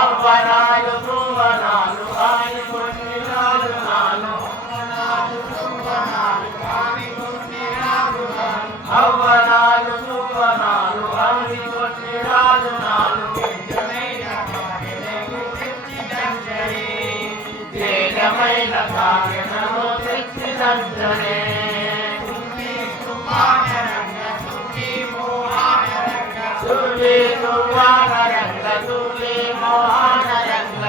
అవ్వనాలు భువనాలు ఆని కొన్ని నాలు నాలు అవ్వనాలు భువనాలు ఆని కొన్ని నాలు నాలు తేజమైన కారణము తెచ్చినంతనే తులి తువాన రంగ తులి మోహన రంగ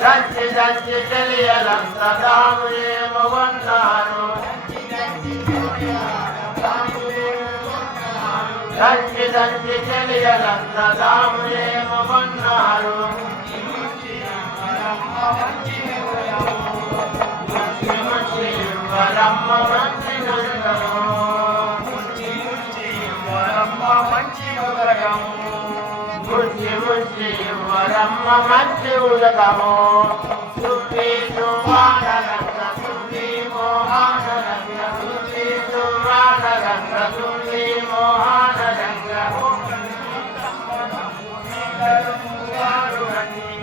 దంచి దంచి తెలియలంత తాము ఏమో అన్నారు దంచి దంచి తెలియలంత తాము ఏమో అన్నారు వరమ్మ మంచి ముచ్చి ముచ్చి వరమ్మ మంచి ఉదకము సుఖీ సువాన రంగ సుఖీ మోహన రంగ సుఖీ సువాన రంగ సుఖీ మోహన రంగ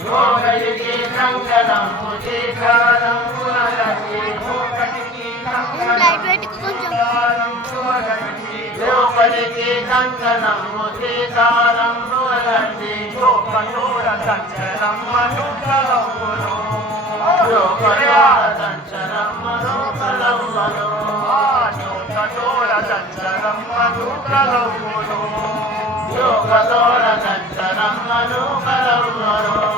గోగలికి కంకణం ముఖీకారం లోపలికి కంకణం ముఖీకారం నువలండి లోకటోర సంచరమ్మను కలవును లోకటోర సంచరమ్మను కలవును లోకటోర సంచరమ్మను కలవును లోకటోర సంచరమ్మను కలవును